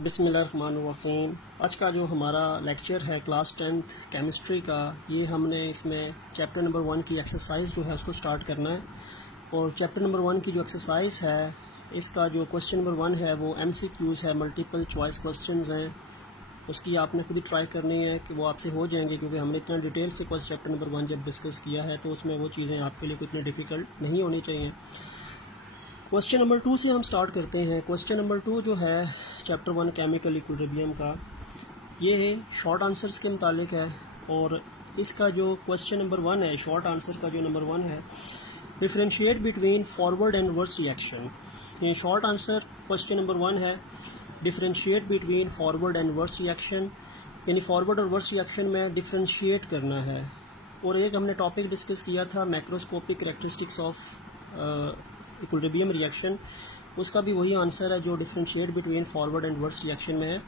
बिस्मिल्लाहिर्रहमानिर्रहीम। आज का जो हमारा लेक्चर है क्लास 10th केमिस्ट्री का, ये हमने इसमें चैप्टर नंबर 1 की एक्सरसाइज जो है उसको स्टार्ट करना है। और चैप्टर नंबर 1 की जो एक्सरसाइज है, इसका जो क्वेश्चन नंबर 1 है वो MCQs है, मल्टीपल चॉइस क्वेश्चंस हैं। उसकी आपने खुद ही ट्राई करनी है कि वो आपसे हो जाएंगे, क्योंकि हमने इतना डिटेल से चैप्टर नंबर 1 जब डिस्कस किया है तो उसमें वो चीज़ें आपके लिए इतनी डिफ़िकल्ट नहीं होनी चाहिए। क्वेश्चन नंबर 2 से हम स्टार्ट करते हैं। क्वेश्चन नंबर 2 जो है चैप्टर 1 केमिकल इक्विलिब्रियम का, ये है शॉर्ट आंसर्स के मुतालिक है। और इसका जो क्वेश्चन नंबर 1 है, शॉर्ट आंसर का जो नंबर 1 है, differentiate between forward and reverse reaction. ये शॉर्ट आंसर क्वेश्चन नंबर 1 है, differentiate between forward and reverse reaction, यानी फॉरवर्ड और रिवर्स रिएक्शन में डिफरेंशिएट करना है। और एक हमने टॉपिक डिस्कस किया था macroscopic characteristics of equilibrium reaction, उसका भी वही आंसर है जो differentiate between forward and reverse reaction में है।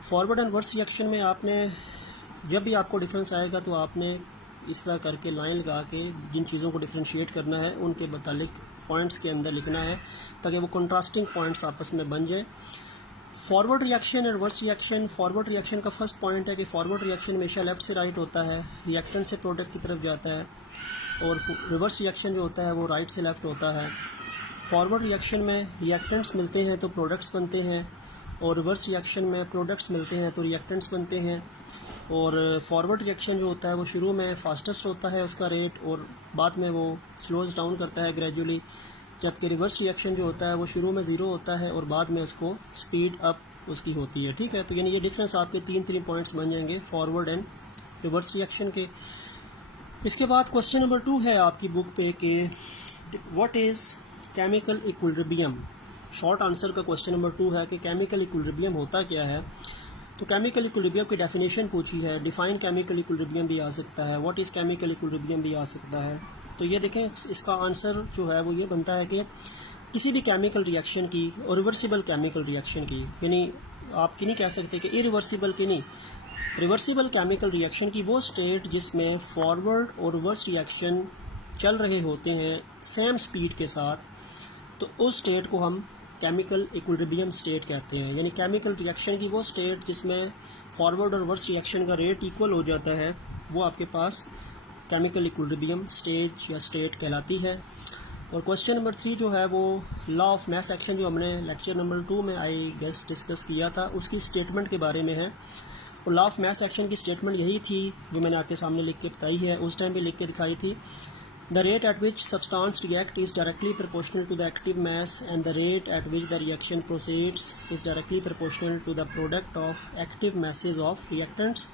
फॉरवर्ड एंड रिवर्स रिएक्शन में आपने जब भी आपको डिफरेंस आएगा तो आपने इस तरह करके लाइन लगा के जिन चीज़ों को डिफरेंशिएट करना है उनके मुतालिक पॉइंट्स के अंदर लिखना है, ताकि वो कंट्रास्टिंग पॉइंट्स आपस में बन जाए। फॉरवर्ड रिएक्शन और रिवर्स रिएक्शन, फॉरवर्ड रिएक्शन का फर्स्ट पॉइंट है कि फॉरवर्ड रिएक्शन हमेशा लेफ्ट से राइट होता है, रिएक्टेंट से प्रोडक्ट की तरफ जाता है। और रिवर्स रिएक्शन जो होता है वो राइट से लेफ्ट होता है। फॉरवर्ड रिएक्शन में रिएक्टेंट्स मिलते हैं तो प्रोडक्ट्स बनते हैं, और रिवर्स रिएक्शन में प्रोडक्ट्स मिलते हैं तो रिएक्टेंट्स बनते हैं। और फॉरवर्ड रिएक्शन जो होता है वो शुरू में फास्टेस्ट होता है उसका रेट, और बाद में वो स्लोज डाउन करता है ग्रेजुअली, जबकि रिवर्स रिएक्शन जो होता है वो शुरू में 0 होता है और बाद में उसको स्पीड अप उसकी होती है। ठीक है, तो यानी ये डिफरेंस आपके 3 पॉइंट्स बन जाएंगे फॉरवर्ड एंड रिवर्स रिएक्शन के। इसके बाद क्वेश्चन नंबर 2 है आपकी बुक पे कि what is chemical equilibrium. Short answer का क्वेश्चन नंबर 2 है कि केमिकल इक्विलिब्रियम होता क्या है। तो केमिकल इक्विलिब्रियम की डेफिनेशन पूछी है, डिफाइन केमिकल इक्विलिब्रियम भी आ सकता है, व्हाट इज़ केमिकल इक्विलिब्रियम भी आ सकता है। तो ये देखें, इसका आंसर जो है वो ये बनता है कि किसी भी केमिकल रिएक्शन की और रिवर्सिबल केमिकल रिएक्शन की, यानी आप की नहीं कह सकते कि इरिवर्सिबल की नहीं, रिवर्सिबल केमिकल रिएक्शन की वो स्टेट जिसमें फॉरवर्ड और रिवर्स रिएक्शन चल रहे होते हैं सेम स्पीड के साथ, तो उस स्टेट को हम केमिकल इक्विलिब्रियम स्टेट कहते हैं। यानी केमिकल रिएक्शन की वो स्टेट जिसमें फॉरवर्ड और रिवर्स रिएक्शन का रेट इक्वल हो जाता है, वो आपके पास केमिकल इक्विलिब्रियम स्टेज या स्टेट कहलाती है। और क्वेश्चन नंबर 3 जो है वो लॉ ऑफ मास एक्शन, जो हमने लेक्चर नंबर 2 में आई गेस डिस्कस किया था, उसकी स्टेटमेंट के बारे में है। और लॉ ऑफ मास एक्शन की स्टेटमेंट यही थी जो मैंने आपके सामने लिख के बताई है, उस टाइम भी लिख के दिखाई थी। The rate at which substance react is directly proportional to the active mass, and the rate at which the reaction proceeds is directly proportional to the product of active masses of reactants.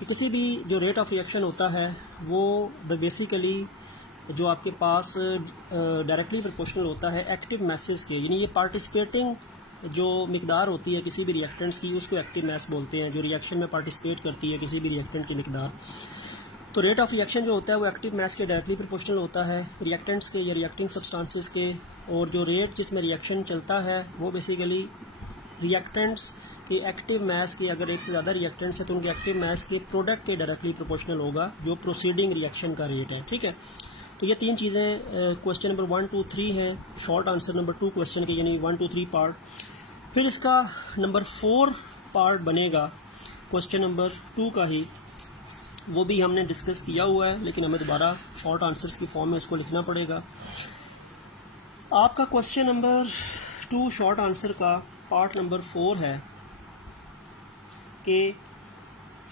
तो किसी भी जो rate of reaction होता है वो basically जो आपके पास directly proportional होता है एक्टिव मैसेज के, यानी ये पार्टिसिपेटिंग जो मिकदार होती है किसी भी रिएक्टेंट्स की, उसको एक्टिव मैस बोलते हैं, जो रिएक्शन में पार्टिसिपेट करती है किसी भी रिएक्टेंट की मिकदार। तो रेट ऑफ रिएक्शन जो होता है वो एक्टिव मैस के डायरेक्टली प्रोपोर्शनल होता है रिएक्टेंट्स के या रिएक्टिंग सब्सटेंसेस के। और जो रेट जिसमें रिएक्शन चलता है वो बेसिकली रिएक्टेंट्स के एक्टिव मैस के, अगर एक से ज़्यादा रिएक्टेंट्स है तो उनके एक्टिव मैस के प्रोडक्ट के डायरेक्टली प्रोपोर्शनल होगा जो प्रोसीडिंग रिएक्शन का रेट है। ठीक है, तो ये 3 चीज़ें क्वेश्चन नंबर 1, 2, 3 हैं, शॉर्ट आंसर नंबर 2 क्वेश्चन के, यानी 1, 2, 3 पार्ट। फिर इसका नंबर 4 पार्ट बनेगा क्वेश्चन नंबर 2 का ही, वो भी हमने डिस्कस किया हुआ है, लेकिन हमें दोबारा शॉर्ट आंसर्स की फॉर्म में इसको लिखना पड़ेगा। आपका क्वेश्चन नंबर 2 शॉर्ट आंसर का पार्ट नंबर 4 है कि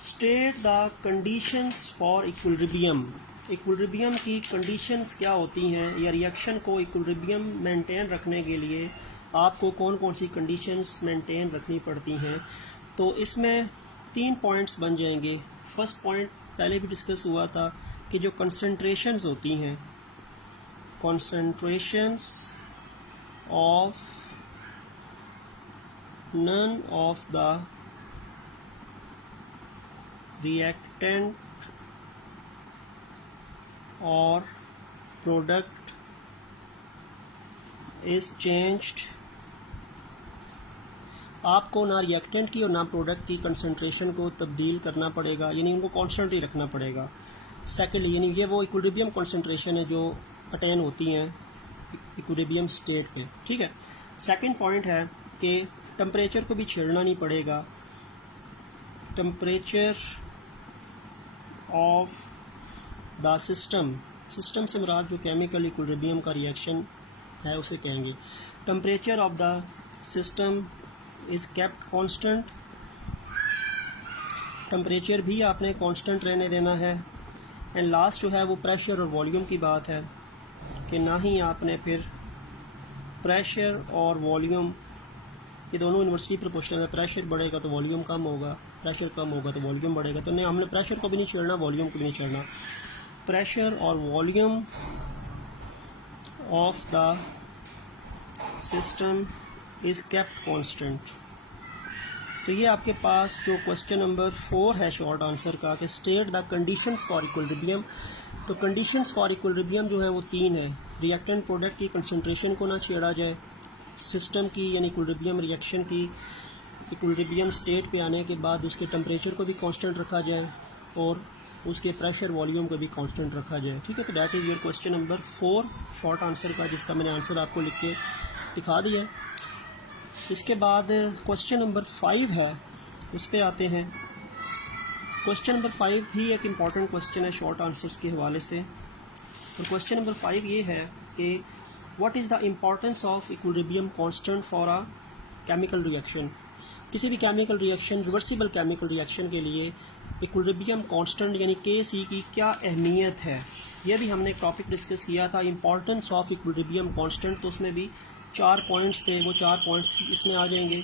state the conditions for equilibrium. Equilibrium की कंडीशंस क्या होती हैं, या रिएक्शन को इक्विलिब्रियम मेंटेन रखने के लिए आपको कौन कौन सी कंडीशंस मेंटेन रखनी पड़ती हैं। तो इसमें 3 पॉइंट्स बन जाएंगे। फर्स्ट पॉइंट पहले भी डिस्कस हुआ था कि जो कंसंट्रेशंस होती हैं, concentrations of none of the reactant और प्रोडक्ट इज चेंज्ड। आपको ना रिएक्टेंट की और ना प्रोडक्ट की कंसंट्रेशन को तब्दील करना पड़ेगा, यानी उनको कांस्टेंट ही रखना पड़ेगा। सेकेंडली, यानी ये वो इक्विलिब्रियम कंसंट्रेशन है जो अटेन होती हैं इक्विलिब्रियम स्टेट पे। ठीक है, सेकंड पॉइंट है कि टेम्परेचर को भी छेड़ना नहीं पड़ेगा। Temperature of the system, system से मुराद जो केमिकल इक्विलिब्रियम का रिएक्शन है उसे कहेंगे। Temperature of the system is kept constant, temperature भी आपने कांस्टेंट रहने देना है। एंड लास्ट जो है वो प्रेशर और वॉल्यूम की बात है कि ना ही आपने फिर प्रेशर और वॉल्यूम ये दोनों इन्वर्सली प्रोपोर्शनल है। प्रेशर बढ़ेगा तो वॉल्यूम कम होगा, प्रेशर कम होगा तो वॉल्यूम बढ़ेगा। तो नहीं, हमने प्रेशर को भी नहीं छेड़ना, वॉल्यूम को भी नहीं छेड़ना। प्रेशर और volume of the system is kept constant. तो ये आपके पास जो क्वेश्चन नंबर 4 है शॉर्ट आंसर का कि state the conditions for equilibrium. तो कंडीशंस फॉर इक्विलिब्रियम जो है वो 3 है। रिएक्टेंट प्रोडक्ट की कंसंट्रेशन को ना छेड़ा जाए, सिस्टम की यानी इक्विलिब्रियम रिएक्शन की इक्विलिब्रियम स्टेट पे आने के बाद उसके टेम्परेचर को भी कांस्टेंट रखा जाए और उसके प्रेशर वॉल्यूम को भी कांस्टेंट रखा जाए। ठीक है, तो that is your question number 4 short answer का, जिसका मैंने आंसर आपको लिख के दिखा दिया। इसके बाद क्वेश्चन नंबर 5 है, उस पर आते हैं। क्वेश्चन नंबर 5 भी एक इम्पॉर्टेंट क्वेश्चन है शॉर्ट आंसर्स के हवाले से। और क्वेश्चन नंबर 5 ये है कि what is the importance of equilibrium constant for a chemical reaction. किसी भी chemical reaction, reversible chemical reaction के लिए इक्विलिब्रियम कांस्टेंट यानी KC की क्या अहमियत है, यह भी हमने एक टॉपिक डिस्कस किया था, इम्पॉर्टेंस ऑफ इक्विलिब्रियम कांस्टेंट। तो उसमें भी 4 पॉइंट्स थे, वो 4 पॉइंट्स इसमें आ जाएंगे।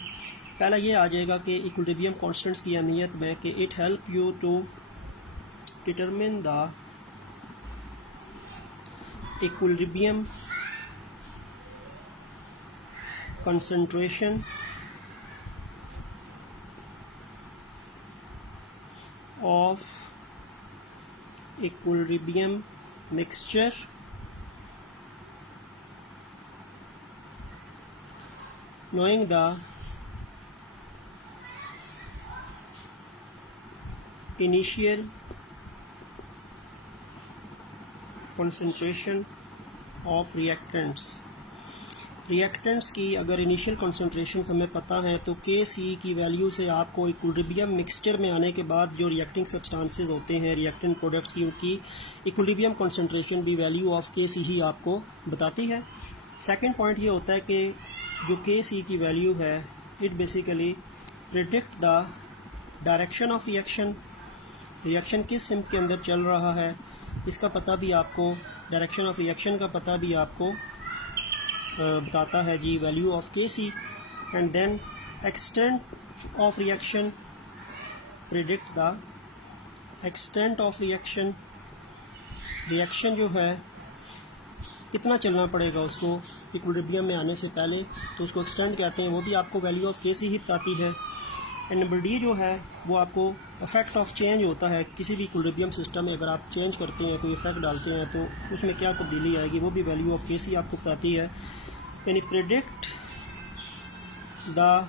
पहला ये आ जाएगा कि इक्विलिब्रियम कांस्टेंट्स की अहमियत में कि it help you to determine the equilibrium concentration of equilibrium mixture knowing the initial concentration of reactants की अगर इनिशियल कॉन्सेंट्रेशन हमें पता है तो KC की वैल्यू से आपको इक्विलिब्रियम मिक्सचर में आने के बाद जो रिएक्टिंग सब्सटेंसेस होते हैं रिएक्टेंट प्रोडक्ट्स की, उनकी इक्विलिब्रियम कॉन्सेंट्रेशन भी वैल्यू ऑफ KC ही आपको बताती है। सेकंड पॉइंट ये होता है कि जो KC की वैल्यू है it basically predict the direction of reaction, reaction किस सिमत के अंदर चल रहा है इसका पता भी आपको, डायरेक्शन ऑफ रिएक्शन का पता भी आपको बताता है G value of KC। And then extent of reaction predict the extent of reaction, reaction जो है कितना चलना पड़ेगा उसको इक्विलिब्रियम में आने से पहले, तो उसको एक्सटेंट कहते हैं, वो भी आपको वैल्यू ऑफ KC ही बताती है। एंड नंबर D जो है वो आपको इफेक्ट ऑफ चेंज होता है किसी भी इक्विलिब्रियम सिस्टम में, अगर आप चेंज करते हैं कोई इफेक्ट डालते हैं तो उसमें क्या तब्दीली आएगी, वो भी वैल्यू ऑफ KC आपको बताती है। यानी predict the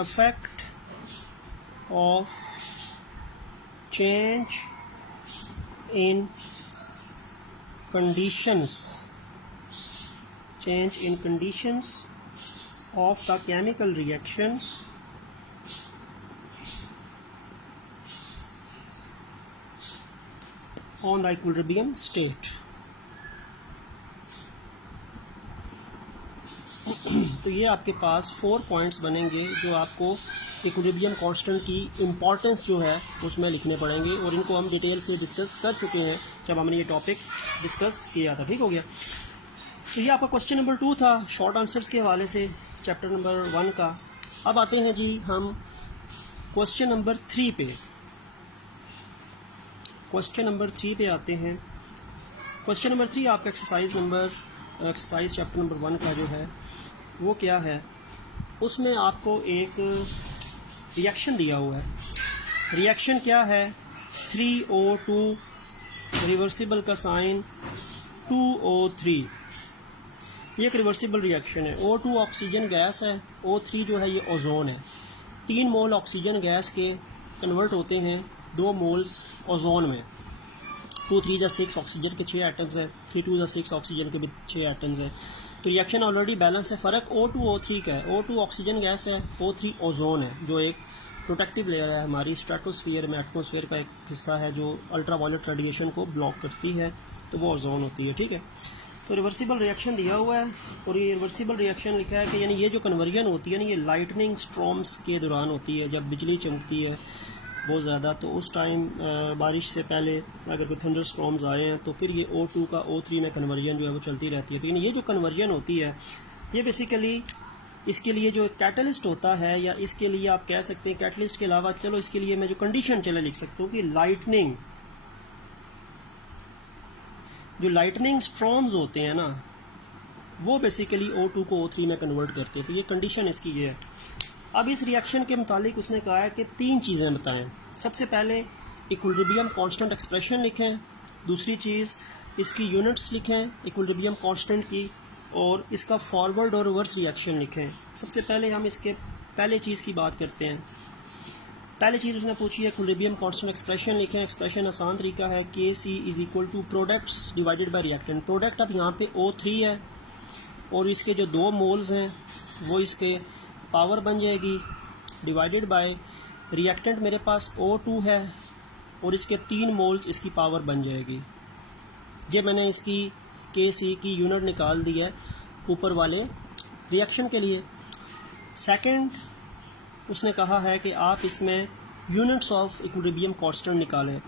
effect of change in conditions, change in conditions of the chemical reaction on the equilibrium state। तो ये आपके पास 4 पॉइंट्स बनेंगे जो आपको इक्विलिब्रियम कांस्टेंट की इम्पॉर्टेंस जो है उसमें लिखने पड़ेंगे, और इनको हम डिटेल से डिस्कस कर चुके हैं जब हमने ये टॉपिक डिस्कस किया था। ठीक हो गया। तो ये आपका क्वेश्चन नंबर 2 था शॉर्ट आंसर्स के हवाले से चैप्टर नंबर 1 का। अब आते हैं जी हम क्वेश्चन नंबर 3 पे। क्वेश्चन नंबर 3 पे आते हैं। क्वेश्चन नंबर 3 आपका एक्सरसाइज चैप्टर नंबर 1 का जो है वो क्या है, उसमें आपको एक रिएक्शन दिया हुआ है। रिएक्शन क्या है, 3O2 रिवर्सिबल का साइन 2O3, ये एक रिवर्सिबल रिएक्शन है। O2 ऑक्सीजन गैस है, O3 जो है ये ओजोन है। 3 मोल ऑक्सीजन गैस के कन्वर्ट होते हैं 2 मोल्स ओजोन में। 2 3 6 ऑक्सीजन के 6 एटम्स हैं, 3 2 6 ऑक्सीजन के भी 6 एटम्स हैं। तो रिएक्शन ऑलरेडी बैलेंस है। फ़र्क O2O3 का है। O2 ऑक्सीजन गैस है, O3 ओजोन है, जो एक प्रोटेक्टिव लेयर है हमारी स्ट्रेटोस्फीयर में, एटमॉस्फेयर का एक हिस्सा है जो अल्ट्रावायलेट रेडिएशन को ब्लॉक करती है, तो वो ओजोन होती है। ठीक है, तो रिवर्सिबल रिएक्शन दिया हुआ है और ये रिवर्सिबल रिएक्शन लिखा है कि यानी ये जो कन्वर्जन होती है ना, ये लाइटनिंग स्ट्रॉम्स के दौरान होती है। जब बिजली चमकती है बहुत ज़्यादा, तो उस टाइम बारिश से पहले अगर कोई थंडर स्ट्रॉम्स आए हैं तो फिर ये O2 का O3 में कन्वर्जन जो है वो चलती रहती है। तो यानी ये जो कन्वर्जन होती है, ये बेसिकली इसके लिए जो कैटलिस्ट होता है, या इसके लिए आप कह सकते हैं कैटलिस्ट के अलावा, चलो इसके लिए मैं जो कंडीशन चले लिख सकता हूँ कि लाइटनिंग, जो लाइटनिंग स्ट्रॉम्स होते हैं ना, वो बेसिकली O2 को O3 में कन्वर्ट करते हैं। तो ये कंडीशन इसकी ये है। अब इस रिएक्शन के मुतालिक उसने कहा है कि 3 चीज़ें बताएं। सबसे पहले इक्विलिब्रियम कांस्टेंट एक्सप्रेशन लिखें, दूसरी चीज़ इसकी यूनिट्स लिखें इक्विलिब्रियम कांस्टेंट की, और इसका फॉरवर्ड और रिवर्स रिएक्शन लिखें। सबसे पहले हम इसके पहले चीज़ की बात करते हैं। पहली चीज़ उसने पूछी है इक्विलिब्रियम कांस्टेंट एक्सप्रेशन लिखें। एक्सप्रेशन आसान तरीका है, Kc is equal to products divided by reactant. Product अब यहाँ पे O3 है और इसके जो 2 मोल्स हैं वो इसके पावर बन जाएगी, डिवाइडेड बाय रिएक्टेंट मेरे पास O2 है और इसके 3 मोल्स इसकी पावर बन जाएगी। ये मैंने इसकी Kc की यूनिट निकाल दी है ऊपर वाले रिएक्शन के लिए। सेकंड उसने कहा है कि आप इसमें यूनिट्स ऑफ इक्विलिब्रियम कांस्टेंट निकालें।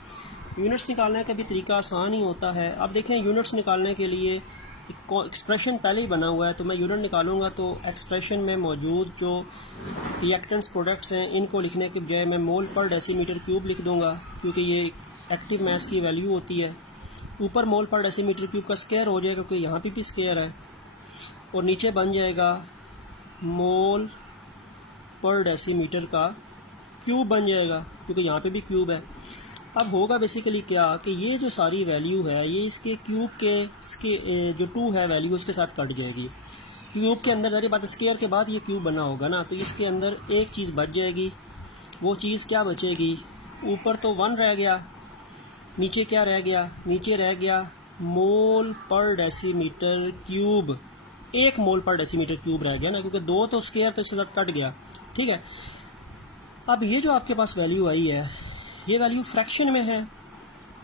यूनिट्स निकालने का भी तरीका आसान ही होता है। अब देखें, यूनिट्स निकालने के लिए एक्सप्रेशन पहले ही बना हुआ है, तो मैं यूनिट निकालूंगा तो एक्सप्रेशन में मौजूद जो रिएक्टेंट्स प्रोडक्ट्स हैं इनको लिखने के बजाय मैं मोल पर डेसीमीटर क्यूब लिख दूंगा, क्योंकि ये एक्टिव मास की वैल्यू होती है। ऊपर मोल पर डेसीमीटर क्यूब का स्क्वायर हो जाएगा, क्योंकि यहाँ पे भी स्क्वायर है, और नीचे बन जाएगा मोल पर डेसीमीटर का क्यूब बन जाएगा, क्योंकि यहाँ पे भी क्यूब है। अब होगा बेसिकली क्या कि ये जो सारी वैल्यू है ये इसके क्यूब के इसके जो 2 है वैल्यू उसके साथ कट जाएगी। क्यूब के अंदर सारी बात स्क्वायर के बाद ये क्यूब बना होगा ना, तो इसके अंदर एक चीज़ बच जाएगी। वो चीज़ क्या बचेगी? ऊपर तो 1 रह गया, नीचे क्या रह गया? नीचे रह गया मोल पर डेसीमीटर क्यूब। 1 मोल पर डेसीमीटर क्यूब रह गया ना, क्योंकि 2 तो स्क्वायर तो इसके साथ कट गया। ठीक है, अब ये जो आपके पास वैल्यू आई है ये वैल्यू फ्रैक्शन में है।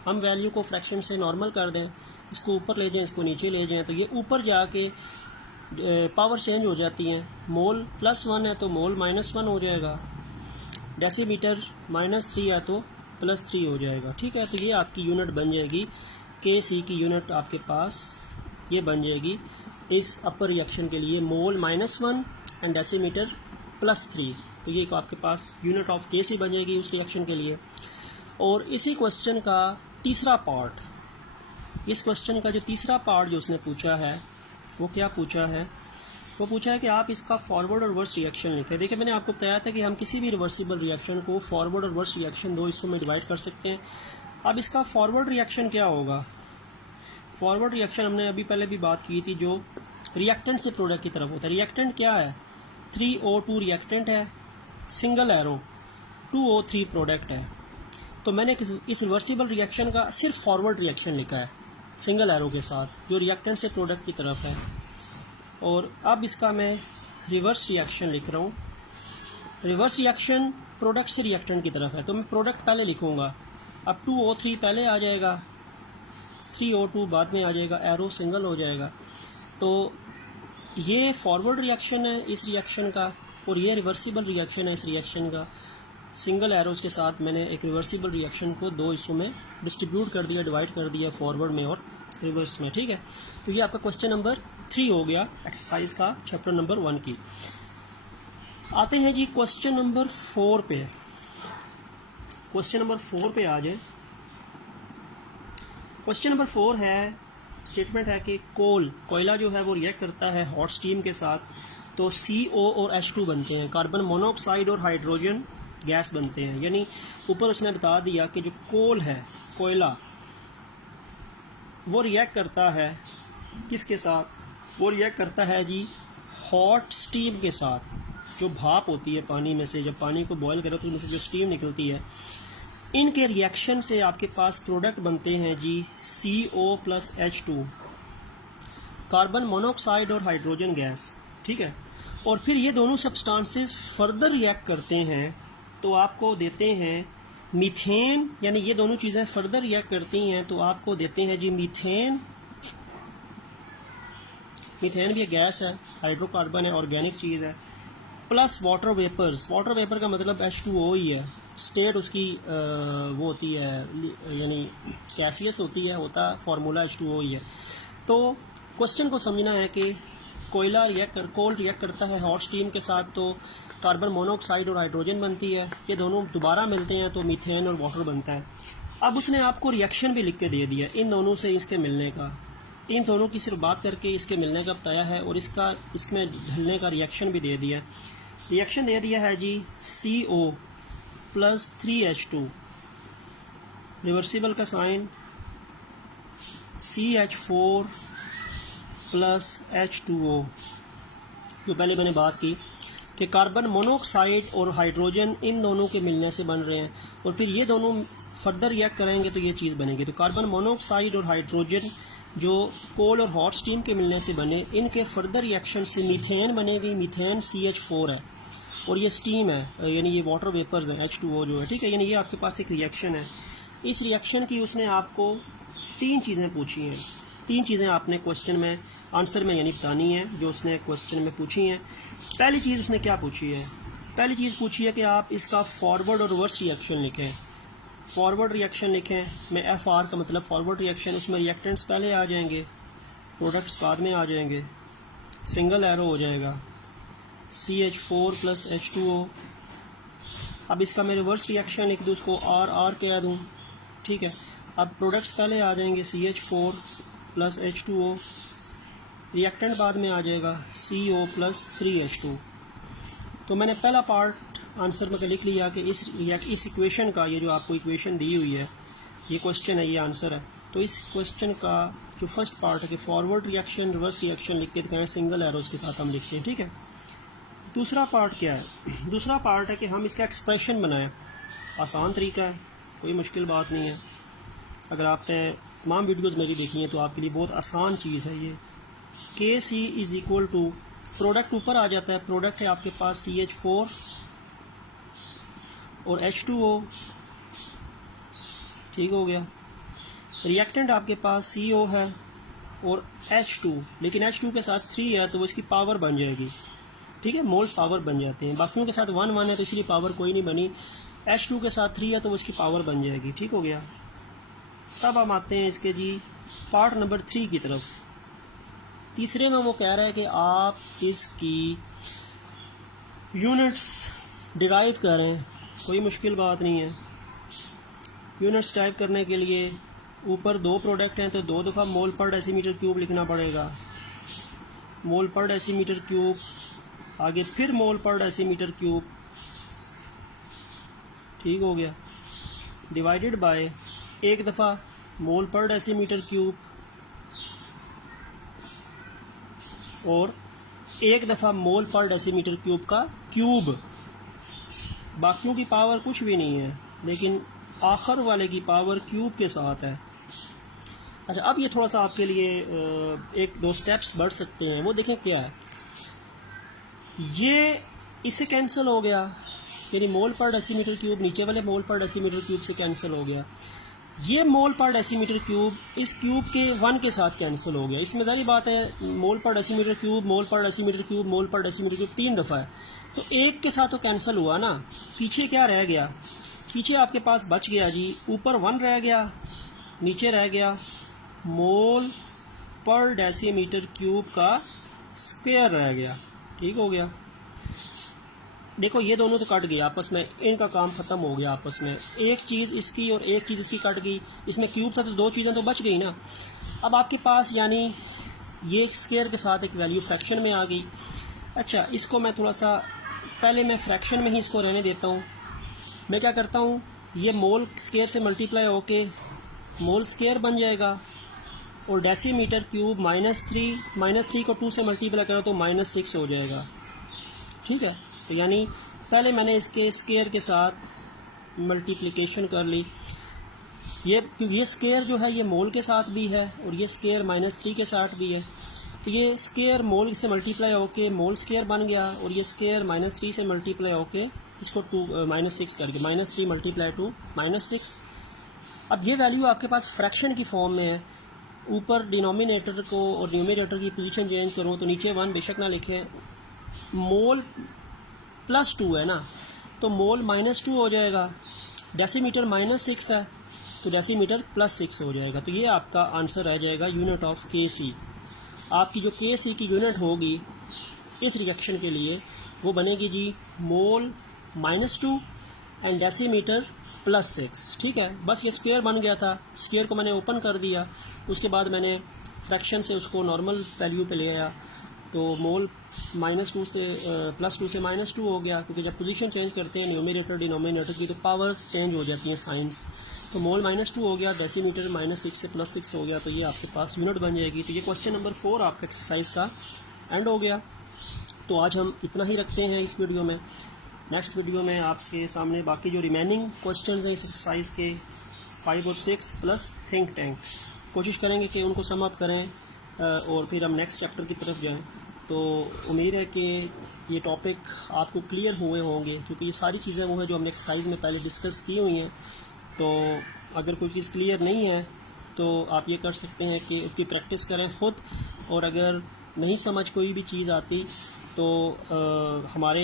हम वैल्यू को फ्रैक्शन से नॉर्मल कर दें, इसको ऊपर ले जाएं, इसको नीचे ले जाएं, तो ये ऊपर जाके पावर चेंज हो जाती हैं। मोल +1 है तो मोल -1 हो जाएगा, डेसीमीटर -3 है तो +3 हो जाएगा। ठीक है, तो ये आपकी यूनिट बन जाएगी। Kc की यूनिट आपके पास ये बन जाएगी इस अपर रिएक्शन के लिए, मोल -1 एंड डेसीमीटर +3। तो ये आपके पास यूनिट ऑफ Kc बन जाएगी उस रिएक्शन के लिए। और इसी क्वेश्चन का तीसरा पार्ट, इस क्वेश्चन का जो तीसरा पार्ट जो उसने पूछा है वो क्या पूछा है? वो पूछा है कि आप इसका फॉरवर्ड और रिवर्स रिएक्शन लिखें। देखिए, मैंने आपको बताया था कि हम किसी भी रिवर्सिबल रिएक्शन को फॉरवर्ड और रिवर्स रिएक्शन 2 हिस्सों में डिवाइड कर सकते हैं। अब इसका फॉरवर्ड रिएक्शन क्या होगा? फॉरवर्ड रिएक्शन हमने अभी पहले भी बात की थी, जो रिएक्टेंट से प्रोडक्ट की तरफ होता है। रिएक्टेंट क्या है? 3O2 रिएक्टेंट है, सिंगल एरो 2O3 प्रोडक्ट है। तो मैंने इस रिवर्सिबल रिएक्शन का सिर्फ फॉरवर्ड रिएक्शन लिखा है सिंगल एरो के साथ, जो रिएक्टेंट से प्रोडक्ट की तरफ है। और अब इसका मैं रिवर्स रिएक्शन लिख रहा हूँ। रिवर्स रिएक्शन प्रोडक्ट से रिएक्टेंट की तरफ है, तो मैं प्रोडक्ट पहले लिखूँगा। अब 2O3 पहले आ जाएगा, 3O2 बाद में आ जाएगा, एरो सिंगल हो जाएगा। तो ये फॉरवर्ड रिएक्शन है इस रिएक्शन का, और ये रिवर्सिबल रिएक्शन है इस रिएक्शन का। सिंगल एरोज के साथ मैंने एक रिवर्सिबल रिएक्शन को 2 हिस्सों में डिस्ट्रीब्यूट कर दिया, डिवाइड कर दिया, फॉरवर्ड में और रिवर्स में। ठीक है, तो ये आपका क्वेश्चन नंबर 3 हो गया एक्सरसाइज का चैप्टर नंबर 1 की। आते हैं जी क्वेश्चन नंबर 4 पे। क्वेश्चन नंबर 4 पे आ जाए। क्वेश्चन नंबर 4 है, स्टेटमेंट है कि कोयला जो है वो रिएक्ट करता है हॉट स्टीम के साथ, तो CO और H2 बनते हैं, कार्बन मोनोऑक्साइड और हाइड्रोजन गैस बनते हैं। यानी ऊपर उसने बता दिया कि जो कोल है, कोयला, वो रिएक्ट करता है किसके साथ? वो रिएक्ट करता है जी हॉट स्टीम के साथ। जो भाप होती है पानी में से, जब पानी को बॉयल करो तो उनमें से जो स्टीम निकलती है, इनके रिएक्शन से आपके पास प्रोडक्ट बनते हैं जी CO + H2। कार्बन मोनोऑक्साइड और हाइड्रोजन गैस, ठीक है, और फिर ये दोनों सब्सटेंसेस फर्दर रिएक्ट करते हैं तो आपको देते हैं मीथेन, यानी ये दोनों चीज़ें फर्दर रिएक्ट करती हैं तो आपको देते हैं जी मीथेन। मीथेन भी एक गैस है, हाइड्रोकार्बन है, ऑर्गेनिक चीज़ है, plus water vapours. Water vapour का मतलब H2O ही है, स्टेट उसकी वो होती है, यानी गैसियस होती है, होता फार्मूला H2O ही है। तो क्वेश्चन को समझना है कि कोयला कोल रिएक्ट करता है हॉट स्टीम के साथ तो कार्बन मोनोऑक्साइड और हाइड्रोजन बनती है, ये दोनों दोबारा मिलते हैं तो मीथेन और वाटर बनता है। अब उसने आपको रिएक्शन भी लिख के दे दिया इन दोनों से इसके मिलने का, इन दोनों की सिर्फ बात करके इसके मिलने का बताया है और इसमें ढलने का रिएक्शन भी दे दिया। रिएक्शन दे दिया है जी CO प्लस 3H2, रिवर्सिबल का साइन CH4 प्लस H2O। जो पहले मैंने बात की कि कार्बन मोनोऑक्साइड और हाइड्रोजन इन दोनों के मिलने से बन रहे हैं और फिर ये दोनों फर्दर रिएक्ट करेंगे तो ये चीज़ बनेगी। तो कार्बन मोनोऑक्साइड और हाइड्रोजन जो कोल और हॉट स्टीम के मिलने से बने, इनके फर्दर रिएक्शन से मीथेन बनेगी, मीथेन CH4 है और ये स्टीम है, यानी ये वाटर वेपर्स है H2O जो है, ठीक है, यानी ये आपके पास एक रिएक्शन है। इस रिएक्शन की उसने आपको 3 चीज़ें पूछी हैं, 3 चीज़ें आपने क्वेश्चन में आंसर में यानी बतानी है जो उसने क्वेश्चन में पूछी हैं। पहली चीज़ उसने क्या पूछी है? पहली चीज़ पूछी है कि आप इसका फॉरवर्ड और रिवर्स रिएक्शन लिखें। फॉरवर्ड रिएक्शन लिखें में FR का मतलब फॉरवर्ड रिएक्शन, उसमें रिएक्टेंट्स पहले आ जाएंगे, प्रोडक्ट्स बाद में आ जाएंगे, सिंगल एरो हो जाएगा CH4 प्लस H2O। अब इसका मैं रिवर्स रिएक्शन लिख दूँ, उसको RR कह दूँ, ठीक है। अब प्रोडक्ट्स पहले आ जाएंगे CH4 प्लस H2O, रिएक्टेंट बाद में आ जाएगा CO प्लस 3H2। तो मैंने पहला पार्ट आंसर में लिख लिया कि इस इक्वेशन का, ये जो आपको इक्वेशन दी हुई है, ये क्वेश्चन है, ये आंसर है। तो इस क्वेश्चन का जो फर्स्ट पार्ट है कि फॉरवर्ड रिएक्शन रिवर्स रिएक्शन लिख के दिखाएं, सिंगल एरोज के साथ हम लिखते हैं, ठीक है। दूसरा पार्ट क्या है? दूसरा पार्ट है कि हम इसका एक्सप्रेशन बनाएं। आसान तरीका है, कोई मुश्किल बात नहीं है। अगर आपने तमाम वीडियोज़ मेरी देखी हैं तो आपके लिए बहुत आसान चीज़ है ये। KC is equal to, product ऊपर आ जाता है, प्रोडक्ट है आपके पास CH4 और H2O, ठीक हो गया। रिएक्टेंट आपके पास CO है और H2, लेकिन H2 के साथ 3 है तो वो इसकी पावर बन जाएगी, ठीक है, मोल्स पावर बन जाते हैं। बाकियों के साथ 1 है तो इसलिए पावर कोई नहीं बनी, H2 के साथ 3 है तो वो इसकी पावर बन जाएगी, ठीक हो गया। तब हम आते हैं इसके जी पार्ट नंबर 3 की तरफ। तीसरे में वो कह रहा है कि आप इसकी यूनिट्स डिराइव करें, कोई मुश्किल बात नहीं है। यूनिट्स टाइप करने के लिए ऊपर 2 प्रोडक्ट हैं तो 2 दफ़ा मोल पर डेसीमीटर क्यूब लिखना पड़ेगा, मोल पर डेसीमीटर क्यूब, आगे फिर मोल पर डेसीमीटर क्यूब, ठीक हो गया, डिवाइडेड बाय 1 दफ़ा मोल पर डेसीमीटर क्यूब और 1 दफ़ा मोल पर डेसीमीटर क्यूब का क्यूब। बाकियों की पावर कुछ भी नहीं है, लेकिन आखिर वाले की पावर क्यूब के साथ है। अच्छा, अब ये थोड़ा सा आपके लिए 1-2 स्टेप्स बढ़ सकते हैं, वो देखें क्या है। ये इससे कैंसिल हो गया, यानी मोल पर डेसीमीटर क्यूब नीचे वाले मोल पर डेसीमीटर क्यूब से कैंसिल हो गया। ये मोल पर डेसीमीटर क्यूब इस क्यूब के 1 के साथ कैंसिल हो गया। इसमें ज़ाहिर बात है मोल पर डेसीमीटर क्यूब, मोल पर डेसीमीटर क्यूब, मोल पर डेसीमीटर क्यूब 3 दफ़ा है, तो 1 के साथ तो कैंसिल हुआ ना। पीछे क्या रह गया? पीछे आपके पास बच गया जी, ऊपर 1 रह गया, नीचे रह गया मोल पर डेसीमीटर क्यूब का स्क्वायर रह गया, ठीक हो गया। देखो ये दोनों तो कट गए आपस में, इनका काम ख़त्म हो गया आपस में। एक चीज़ इसकी और एक चीज़ इसकी कट गई, इसमें क्यूब था तो 2 चीज़ें तो बच गई ना। अब आपके पास यानी ये स्क्वायर के साथ एक वैल्यू फ्रैक्शन में आ गई। अच्छा, इसको मैं थोड़ा सा पहले मैं फ्रैक्शन में ही इसको रहने देता हूँ। मैं क्या करता हूँ, ये मोल स्क्वायर से मल्टीप्लाई होके मोल स्क्वायर बन जाएगा और डेसीमीटर क्यूब -3 को 2 से मल्टीप्लाई करो तो -6 हो जाएगा, ठीक है। तो यानी पहले मैंने इसके स्क्वायर के साथ मल्टीप्लिकेशन कर ली, ये स्क्वायर जो है ये मोल के साथ भी है और ये स्क्वायर -3 के साथ भी है। तो ये स्केयर मोल से मल्टीप्लाई होके मोल स्केयर बन गया, और ये स्केयर -3 से मल्टीप्लाई होके इसको -6 कर दिया, -3 मल्टीप्लाई टू -6। अब ये वैल्यू आपके पास फ्रैक्शन की फॉर्म में है। ऊपर डिनोमिनेटर को और न्यूमरेटर की पोजीशन चेंज करूँ तो नीचे 1 बेशक ना लिखें, मोल +2 है ना, तो मोल -2 हो जाएगा। डेसीमीटर -6 है तो डेसीमीटर +6 हो जाएगा। तो ये आपका आंसर रह जाएगा यूनिट ऑफ KC। आपकी जो KC की यूनिट होगी इस रिएक्शन के लिए वो बनेगी जी मोल -2 एंड डेसीमीटर +6। ठीक है, बस ये स्क्वायर बन गया था, स्क्वायर को मैंने ओपन कर दिया, उसके बाद मैंने फ्रैक्शन से उसको नॉर्मल वैल्यू पे ले आया, तो मोल -2 से +2 से -2 हो गया, क्योंकि जब पोजीशन चेंज करते हैं न्यूमरेटर डिनोमिनेटर की तो पावर्स चेंज हो जाती हैं साइंस। तो मोल -2 हो गया, डेसीमीटर -6 से +6 हो गया, तो ये आपके पास यूनिट बन जाएगी। तो ये क्वेश्चन नंबर 4 आपका एक्सरसाइज का एंड हो गया। तो आज हम इतना ही रखते हैं इस वीडियो में। नेक्स्ट वीडियो में आपके सामने बाकी जो रिमेनिंग क्वेश्चंस हैं इस एक्सरसाइज के 5 और 6 प्लस थिंक टैंक, कोशिश करेंगे कि उनको सम अप करें और फिर हम नेक्स्ट चैप्टर की तरफ जाएं। तो उम्मीद है कि ये टॉपिक आपको क्लियर हुए होंगे, क्योंकि ये सारी चीज़ें वो है जो हमने एक्सरसाइज में पहले डिस्कस की हुई हैं। तो अगर कोई चीज़ क्लियर नहीं है तो आप ये कर सकते हैं कि उसकी प्रैक्टिस करें ख़ुद, और अगर नहीं समझ कोई भी चीज़ आती तो हमारे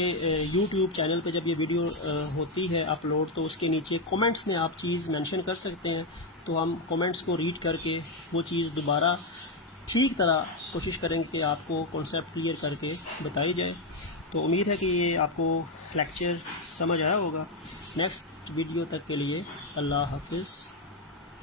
YouTube चैनल पे जब ये वीडियो होती है अपलोड, तो उसके नीचे कमेंट्स में आप चीज़ मेंशन कर सकते हैं, तो हम कमेंट्स को रीड करके वो चीज़ दोबारा ठीक तरह कोशिश करेंगे कि आपको कॉन्सेप्ट क्लियर करके बताई जाए। तो उम्मीद है कि ये आपको लेक्चर समझ आया होगा। नेक्स्ट वीडियो तक के लिए अल्लाह हाफिज़।